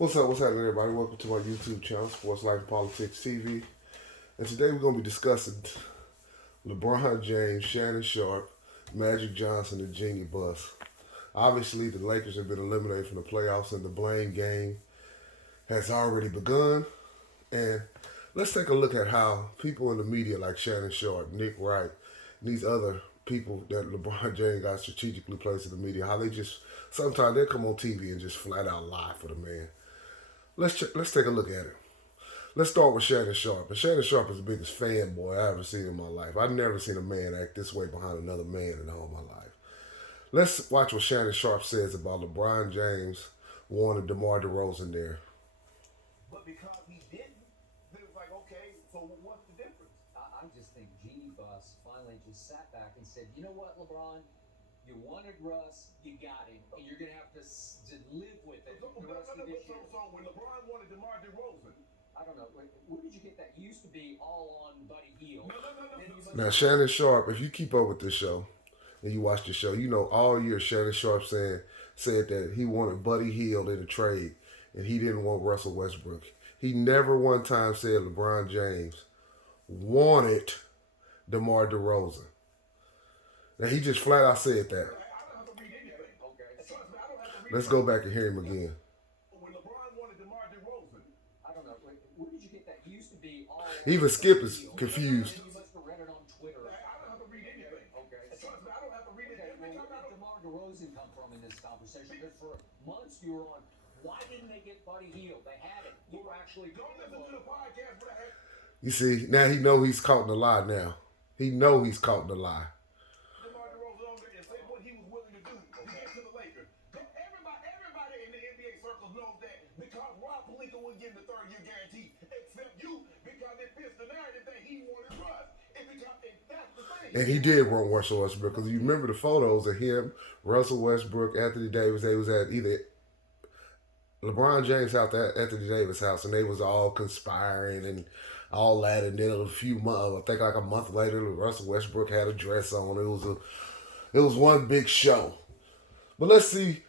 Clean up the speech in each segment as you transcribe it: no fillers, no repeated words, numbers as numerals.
What's up? What's happening, everybody? Welcome to my YouTube channel, Sports Life and Politics TV. And today we're going to be discussing LeBron James, Shannon Sharpe, Magic Johnson, and Jeannie Buss. Obviously, the Lakers have been eliminated from the playoffs, and the blame game has already begun. And let's take a look at how people in the media like Shannon Sharpe, Nick Wright, and these other people that LeBron James got strategically placed in the media, how they just, sometimes they come on TV and just flat out lie for the man. Let's take a look at it. Let's start with Shannon Sharpe. And Shannon Sharpe is the biggest fanboy I've ever seen in my life. I've never seen a man act this way behind another man in all my life. Let's watch what Shannon Sharpe says about LeBron James wanting DeMar DeRozan there. But because he didn't, then it's like, okay, so what's the difference? I just think Jeannie Buss finally just sat back and said, you know what, LeBron? You wanted Russ, you got him, and you're going to have to live with it the rest of this year. So when LeBron wanted DeMar DeRozan, I don't know. Where did you get that? It used to be all on Buddy Hield. No. Now, Shannon Sharpe, if you keep up with this show and you watch the show, you know all year Shannon Sharpe said that he wanted Buddy Hield in a trade and he didn't want Russell Westbrook. He never one time said LeBron James wanted DeMar DeRozan. Now, he just flat out said that. I don't have to read anything. Okay. Trust me, I don't have to read Let's go back and hear him again. When LeBron wanted DeMar DeRozan, I don't know. Where did you get that? It used to be all Even Skip is confused. You must have read it on Twitter. I don't have to read anything. Okay. Trust me, I don't have to read anything. Well, where did DeMar DeRozan come from in this conversation? Because for months you were on, why didn't they get Buddy Hield? They had it. You were actually Go listen to the podcast where I had You see, now he know he's caught in the lie now. He know he's caught in the lie. DeMar DeRozan on there and said what he was willing to do to get to the Lakers. Everybody in the NBA circles knows that because Rob Pelinka wouldn't give him the third-year guarantee, except you, because it fits the narrative that he wanted Russ. And that's the thing. And he did want Russell Westbrook because you remember the photos of him, Russell Westbrook, Anthony Davis. They was at either LeBron James' house, at Anthony Davis' house, and they was all conspiring and all that. And then a few months, I think like a month later, Russell Westbrook had a dress on. It was one big show. But let's see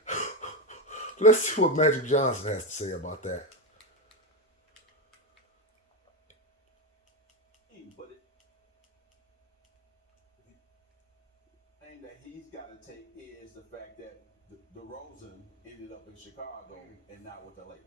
what Magic Johnson has to say about that. But the thing that he's got to take is the fact that DeRozan ended up in Chicago and not with the Lakers.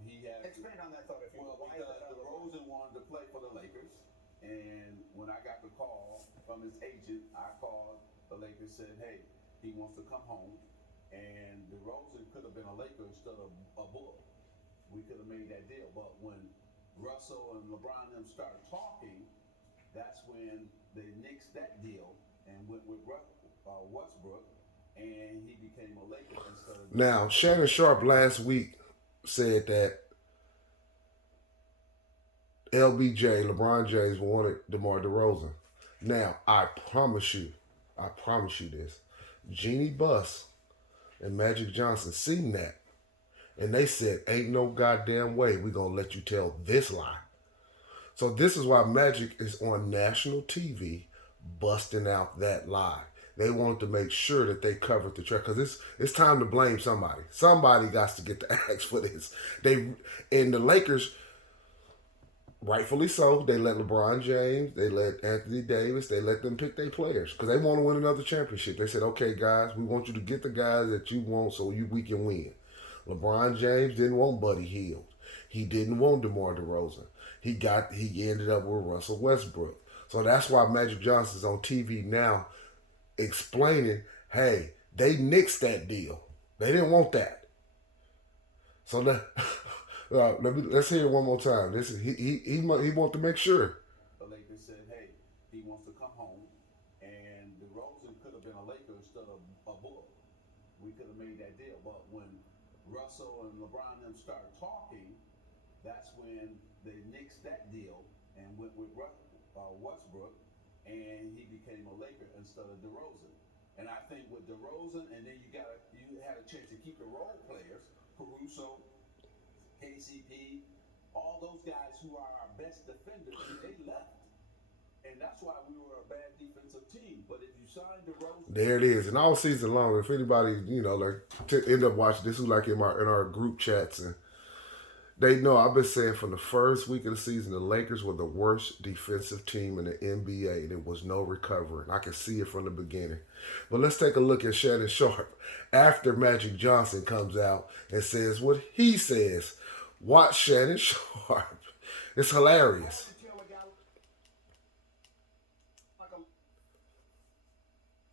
He had Expand on that thought if you will. Why is because that DeRozan wanted to play for the Lakers, and when I got the call from his agent, I called the Lakers, said, "Hey, he wants to come home," and DeRozan could have been a Laker instead of a Bull. We could have made that deal, but when Russell and LeBron and them started talking, that's when they nixed that deal and went with Westbrook, and he became a Laker instead of. Now, Shannon Sharpe last week said that LBJ, LeBron James, wanted DeMar DeRozan. Now, I promise you this. Jeannie Buss and Magic Johnson seen that. And they said, ain't no goddamn way we gonna let you tell this lie. So this is why Magic is on national TV busting out that lie. They wanted to make sure that they covered the track because it's time to blame somebody. Somebody got to get the axe for this. And the Lakers, rightfully so, they let LeBron James, they let Anthony Davis, they let them pick their players because they want to win another championship. They said, okay, guys, we want you to get the guys that you want so we can win. LeBron James didn't want Buddy Hield. He didn't want DeMar DeRozan. He ended up with Russell Westbrook. So that's why Magic Johnson's on TV now explaining, hey, they nixed that deal. They didn't want that. So let's hear it one more time. He wants to make sure. The Lakers said, hey, he wants to come home, and DeRozan could have been a Laker instead of a Bull. We could have made that deal, but when Russell and LeBron and them started talking, that's when they nixed that deal and went with Westbrook, and he became a Laker instead of DeRozan. And I think with DeRozan, and then you had a chance to keep the role players, Caruso, KCP, all those guys who are our best defenders, they left. And that's why we were a bad defensive team. But if you sign DeRozan, There it is. And all season long, if anybody, you know, like end up watching this, who like in our group chats, and they know I've been saying from the first week of the season, the Lakers were the worst defensive team in the NBA, and there was no recovering. I can see it from the beginning. But let's take a look at Shannon Sharp after Magic Johnson comes out and says what he says. Watch Shannon Sharp. It's hilarious.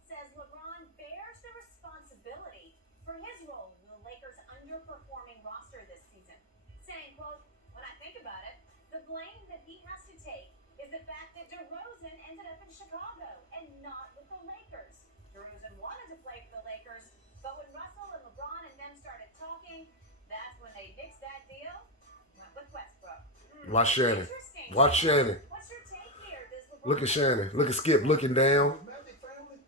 Says LeBron bears the responsibility for his role in the Lakers' underperforming roster this season, saying, quote, "When I think about it, the blame that he has to take is the fact that DeRozan ended up in Chicago and not with the Lakers. DeRozan wanted to play for the Lakers, but when Russell and LeBron and them started talking, that's when they nixed that deal. Went with Westbrook." Watch Shannon. Interesting. Watch Shannon. What's your take here? Does LeBron Look at Shannon. Look at Skip looking down. Magic family,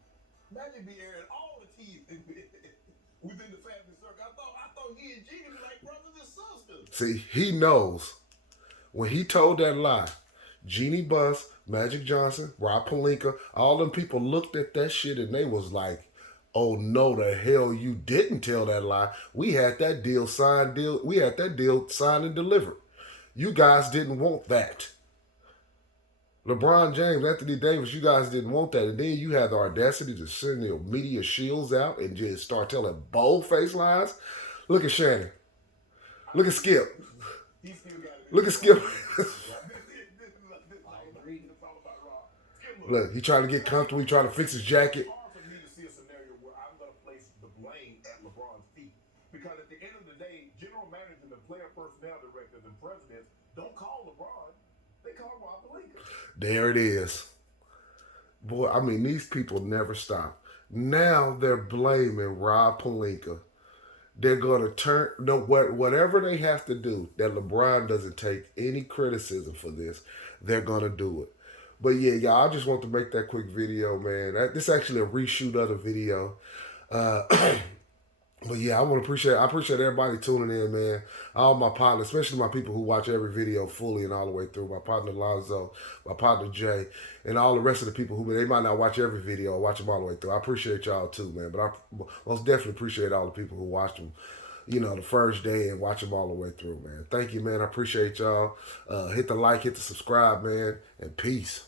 Magic be airing all the teeth within the family circle. I thought he and Genie were like brothers and sisters. See, he knows when he told that lie, Jeannie Buss, Magic Johnson, Rob Pelinka, all them people looked at that shit and they was like, "Oh no, the hell you didn't tell that lie. We had that deal signed, signed and delivered. You guys didn't want that. LeBron James, Anthony Davis, you guys didn't want that. And then you had the audacity to send your media shields out and just start telling bold-faced lies. Look at Shannon. Look at Skip. He still got it. Look at Skip. Look, Look, he trying to get comfortable. He trying to fix his jacket. It's hard for me to see a scenario where I'm going to place the blame at LeBron's feet. Because at the end of the day, general managers and player personnel directors and presidents don't call LeBron. They call Rob Pelinka. There it is. Boy, I mean, these people never stop. Now they're blaming Rob Pelinka. They're going to turn, whatever they have to do, that LeBron doesn't take any criticism for this, they're going to do it. But yeah, y'all, I just want to make that quick video, man. This is actually a reshoot of the video. But yeah, I appreciate everybody tuning in, man. All my partners, especially my people who watch every video fully and all the way through. My partner Lonzo, my partner Jay, and all the rest of the people who they might not watch every video or watch them all the way through. I appreciate y'all too, man. But I most definitely appreciate all the people who watch them, you know, the first day and watch them all the way through, man. Thank you, man. I appreciate y'all. Hit the like, hit the subscribe, man, and peace.